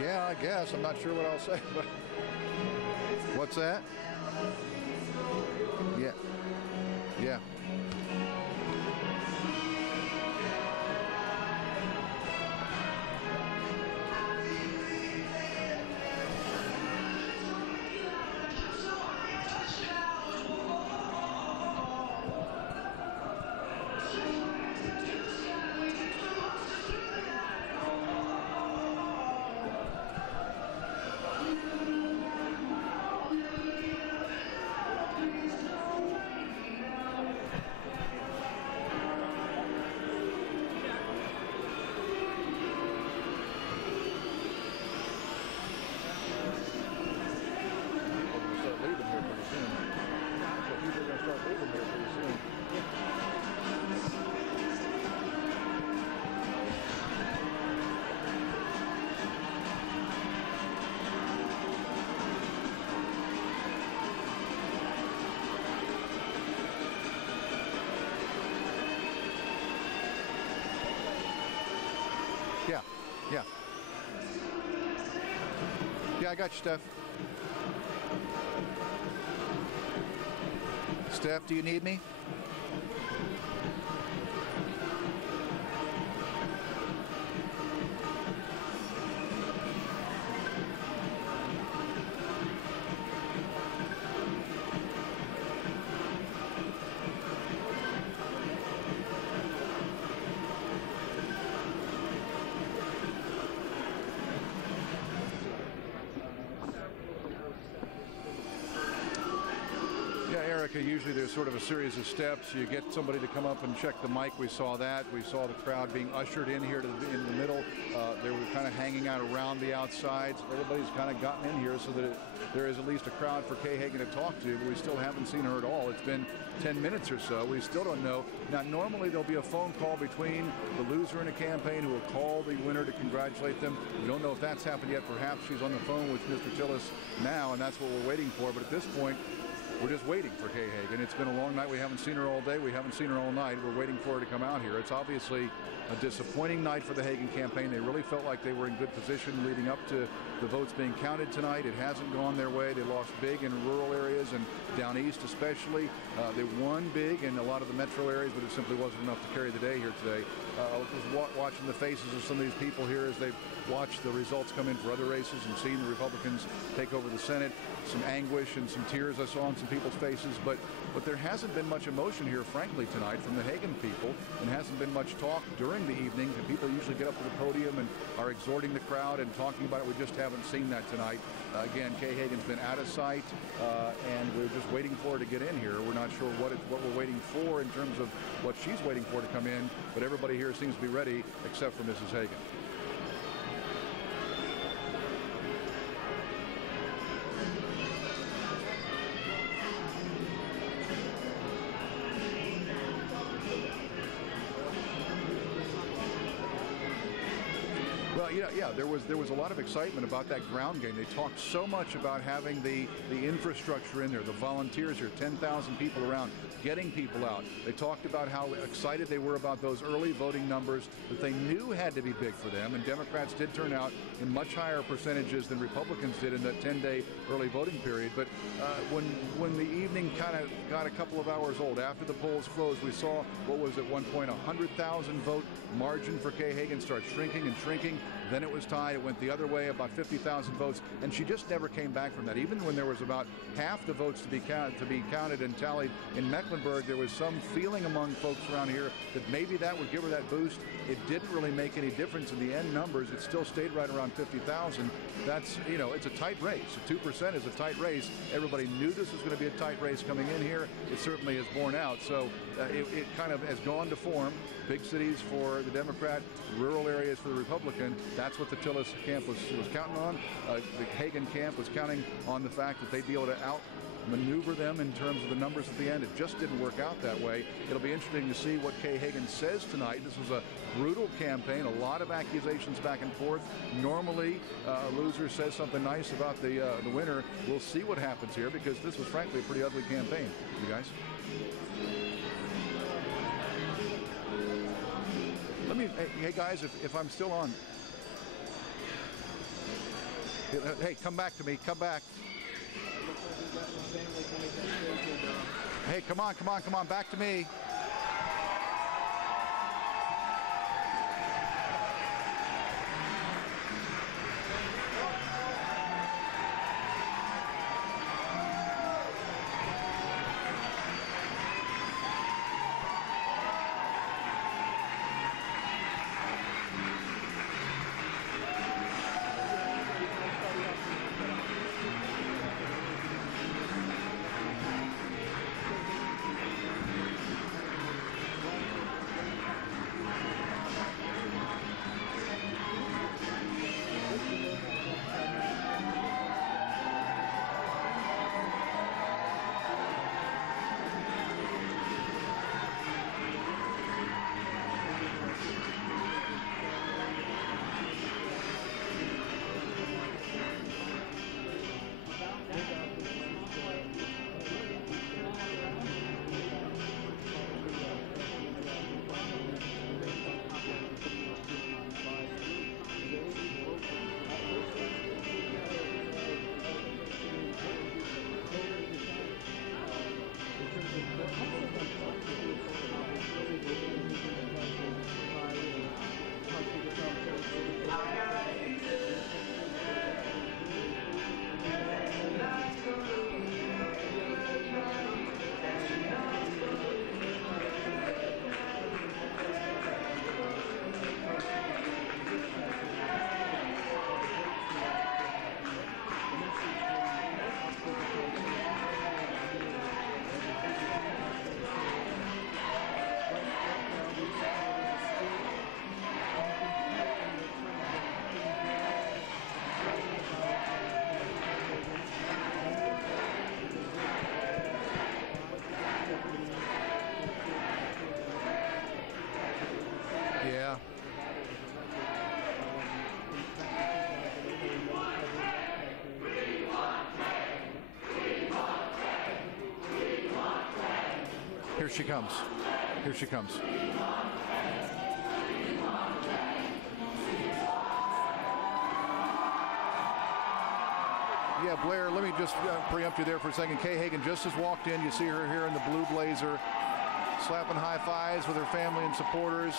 Yeah, I guess. I'm not sure what I'll say, but what's that? Yeah. Yeah. Yeah, I got you, Steph. Steph, do you need me? Erica, usually there's sort of a series of steps. You get somebody to come up and check the mic. We saw that. We saw the crowd being ushered in here in the middle. They were kind of hanging out around the outsides. Everybody's kind of gotten in here so that there is at least a crowd for Kay Hagan to talk to, but we still haven't seen her at all. It's been 10 minutes or so. We still don't know. Now, normally there'll be a phone call between the loser in a campaign who will call the winner to congratulate them. We don't know if that's happened yet. Perhaps she's on the phone with Mr. Tillis now, and that's what we're waiting for. But at this point, we're just waiting for Kay Hagan. It's been a long night. We haven't seen her all day. We haven't seen her all night. We're waiting for her to come out here. It's obviously a disappointing night for the Hagan campaign. They really felt like they were in good position leading up to the votes being counted tonight. It hasn't gone their way. They lost big in rural areas and down east especially. They won big in a lot of the metro areas, but it simply wasn't enough to carry the day here today. I was watching the faces of some of these people here as they've watched the results come in for other races and seen the Republicans take over the Senate. Some anguish and some tears I saw on some people's faces, but there hasn't been much emotion here, frankly, tonight from the Hagan people, and hasn't been much talk during the evening. The people usually get up to the podium and are exhorting the crowd and talking about it. We just haven't seen that tonight. Again, Kay Hagan's been out of sight, and we're just waiting for her to get in here. We're not sure what we're waiting for in terms of what she's waiting for to come in, but everybody here seems to be ready except for Mrs. Hagan. Well, there was a lot of excitement about that ground game. They talked so much about having the infrastructure in there, the volunteers here, 10,000 people around, getting people out. They talked about how excited they were about those early voting numbers that they knew had to be big for them, and Democrats did turn out in much higher percentages than Republicans did in that 10-day early voting period. But when the evening kind of got a couple of hours old, after the polls closed, we saw what was at one point a 100,000 vote margin for Kay Hagan start shrinking and shrinking. Then it was tied. It went the other way, about 50,000 votes, and she just never came back from that. Even when there was about half the votes to be counted and tallied in Mecklenburg, there was some feeling among folks around here that maybe that would give her that boost. It didn't really make any difference in the end numbers. It still stayed right around 50,000. That's, it's a tight race. 2% is a tight race. Everybody knew this was going to be a tight race coming in here. It certainly has borne out. So it kind of has gone to form. Big cities for the Democrat, rural areas for the Republican. That's what the Tillis camp was counting on. The Hagan camp was counting on the fact that they'd be able to outmaneuver them in terms of the numbers at the end. It just didn't work out that way. It'll be interesting to see what Kay Hagan says tonight. This was a brutal campaign, a lot of accusations back and forth. Normally, a loser says something nice about the winner. We'll see what happens here, because this was frankly a pretty ugly campaign. You guys? Hey guys, if I'm still on. Hey, come back to me, come back. Hey, come on, back to me. Here she comes. Here she comes. Yeah, Blair, let me just preempt you there for a second. Kay Hagan just has walked in. You see her here in the blue blazer, slapping high fives with her family and supporters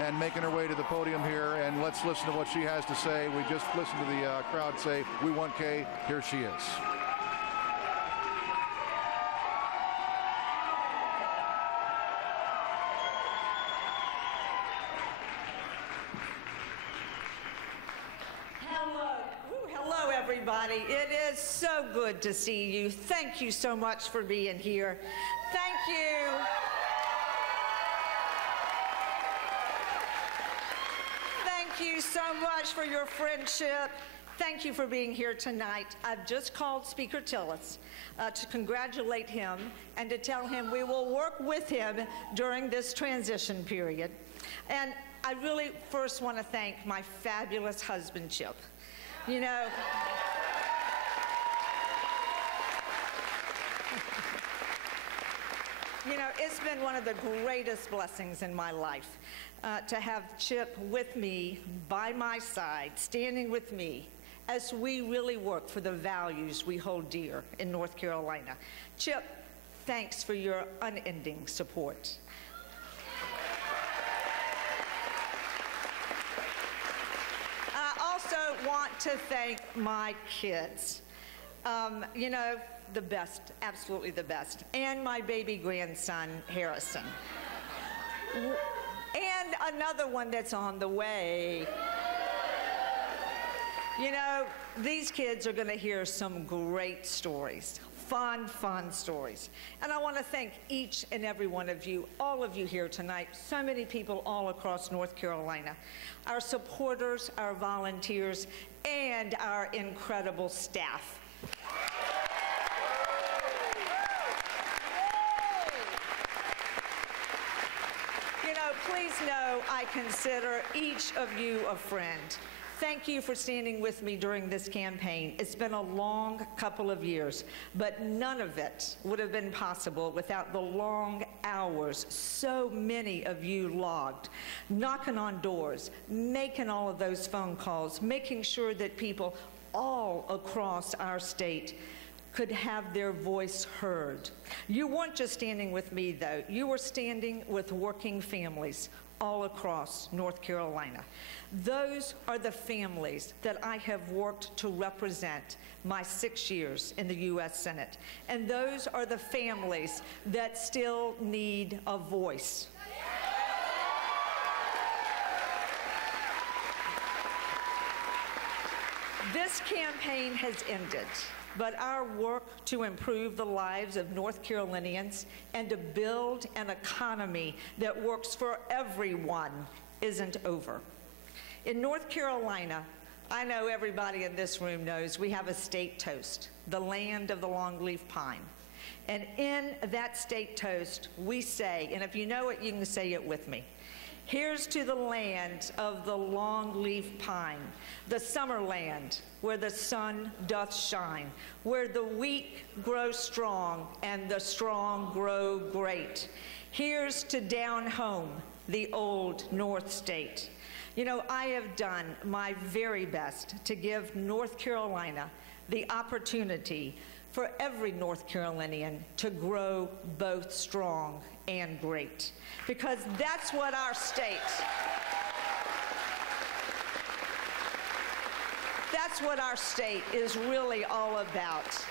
and making her way to the podium here. And let's listen to what she has to say. We just listened to the crowd say, "We want Kay." Here she is. It is so good to see you. Thank you so much for being here. Thank you. Thank you so much for your friendship. Thank you for being here tonight. I've just called Speaker Tillis to congratulate him and to tell him we will work with him during this transition period. And I really first want to thank my fabulous husband, Chip. You know, it's been one of the greatest blessings in my life to have Chip with me, by my side, standing with me as we really work for the values we hold dear in North Carolina. Chip, thanks for your unending support. I also want to thank my kids. The best, absolutely the best, and my baby grandson, Harrison. And another one that's on the way. These kids are going to hear some great stories, fun stories. And I want to thank each and every one of you, all of you here tonight, so many people all across North Carolina, our supporters, our volunteers, and our incredible staff. Please know I consider each of you a friend. Thank you for standing with me during this campaign. It's been a long couple of years, but none of it would have been possible without the long hours so many of you logged, knocking on doors, making all of those phone calls, making sure that people all across our state could have their voice heard. You weren't just standing with me, though. You were standing with working families all across North Carolina. Those are the families that I have worked to represent my 6 years in the U.S. Senate. And those are the families that still need a voice. This campaign has ended, but our work to improve the lives of North Carolinians and to build an economy that works for everyone isn't over. In North Carolina, I know everybody in this room knows we have a state toast, the land of the longleaf pine. And in that state toast, we say, and if you know it, you can say it with me, here's to the land of the longleaf pine, the summer land where the sun doth shine, where the weak grow strong and the strong grow great. Here's to down home, the old North State. I have done my very best to give North Carolina the opportunity for every North Carolinian to grow both strong and great, because that's what our state, is really all about.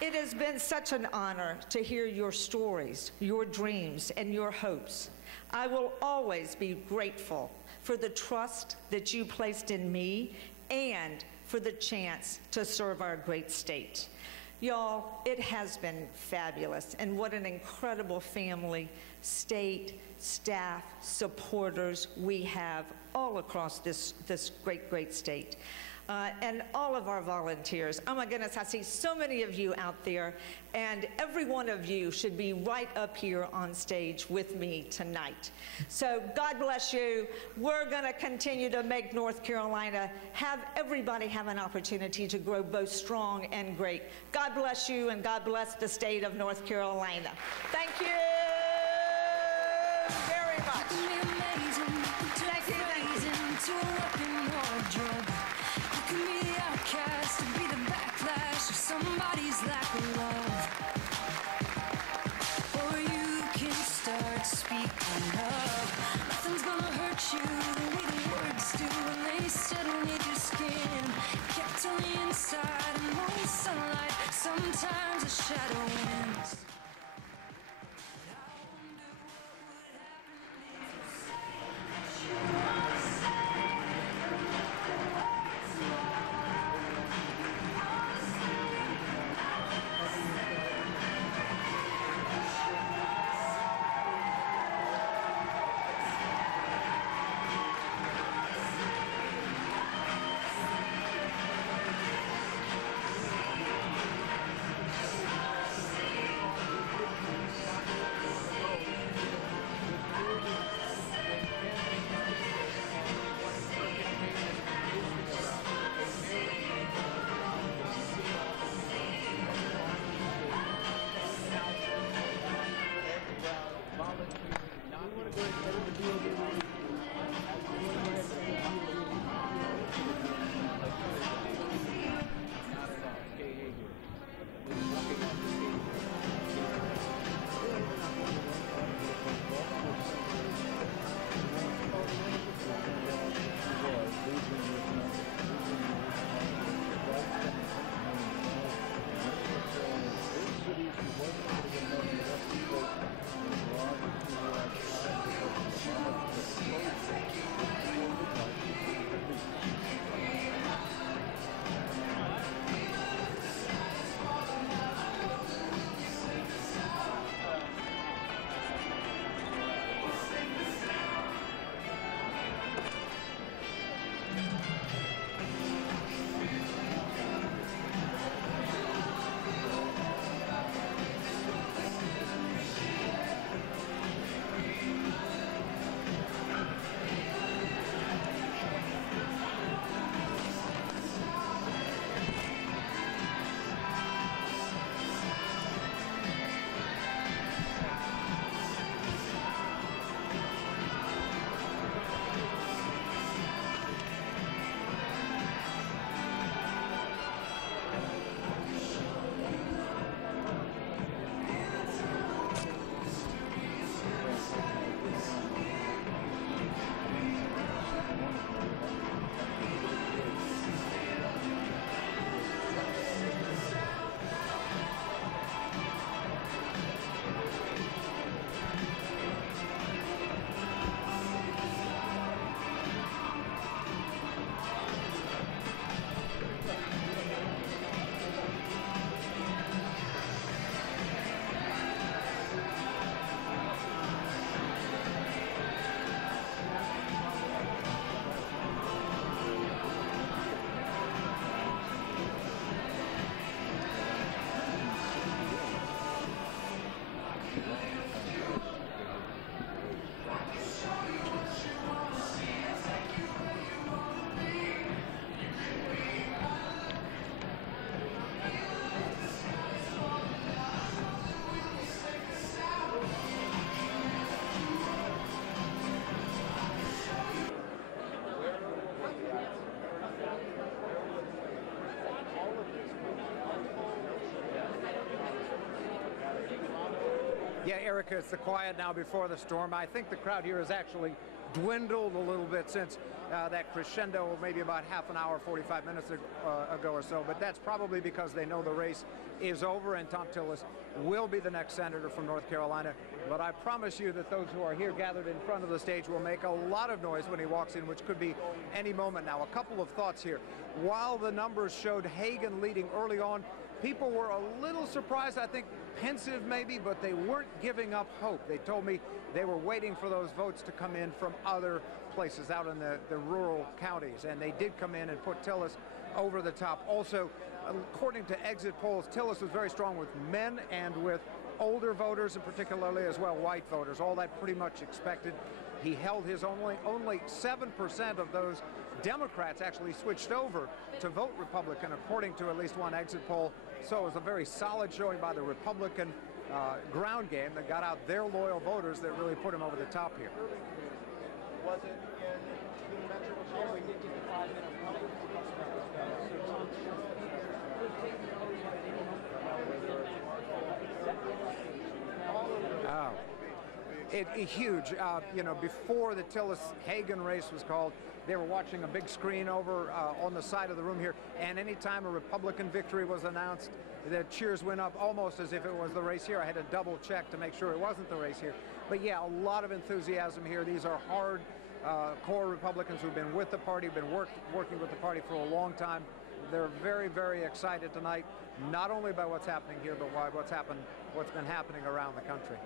It has been such an honor to hear your stories, your dreams, and your hopes. I will always be grateful for the trust that you placed in me and for the chance to serve our great state. Y'all, it has been fabulous, and what an incredible family, state, staff, supporters we have all across this great, great state. And all of our volunteers. Oh my goodness, I see so many of you out there, and every one of you should be right up here on stage with me tonight. So God bless you. We're going to continue to make North Carolina everybody have an opportunity to grow both strong and great. God bless you, and God bless the state of North Carolina. Thank you very much. Thank you. To be the outcast, to be the backlash of somebody's lack of love. Or you can start speaking up. Nothing's gonna hurt you the way the words do when they settle in your skin. Kept on the inside and no sunlight, sometimes a shadow wins. Yeah, Erica, it's the quiet now before the storm. I think the crowd here has actually dwindled a little bit since that crescendo maybe about half an hour, 45 minutes ago or so, but that's probably because they know the race is over and Tom Tillis will be the next senator from North Carolina. But I promise you that those who are here gathered in front of the stage will make a lot of noise when he walks in, which could be any moment now. A couple of thoughts here. While the numbers showed Hagan leading early on, people were a little surprised, I think pensive maybe, but they weren't giving up hope. They told me they were waiting for those votes to come in from other places out in the rural counties, and they did come in and put Tillis over the top. Also, according to exit polls, Tillis was very strong with men and with older voters, and particularly as well white voters. All that pretty much expected. He held his only 7% of those Democrats actually switched over to vote Republican, according to at least one exit poll. So it was a very solid showing by the Republican ground game that got out their loyal voters that really put him over the top here. Was it in unidimensional chair? We did get the 5-minute running. Huge. You know, before the Tillis-Hagan race was called, they were watching a big screen over on the side of the room here, and anytime a Republican victory was announced, the cheers went up almost as if it was the race here. I had to double check to make sure it wasn't the race here. But yeah, a lot of enthusiasm here. These are hard core Republicans who've been with the party, been working with the party for a long time. They're very, very excited tonight, not only by what's happening here, but what's been happening around the country.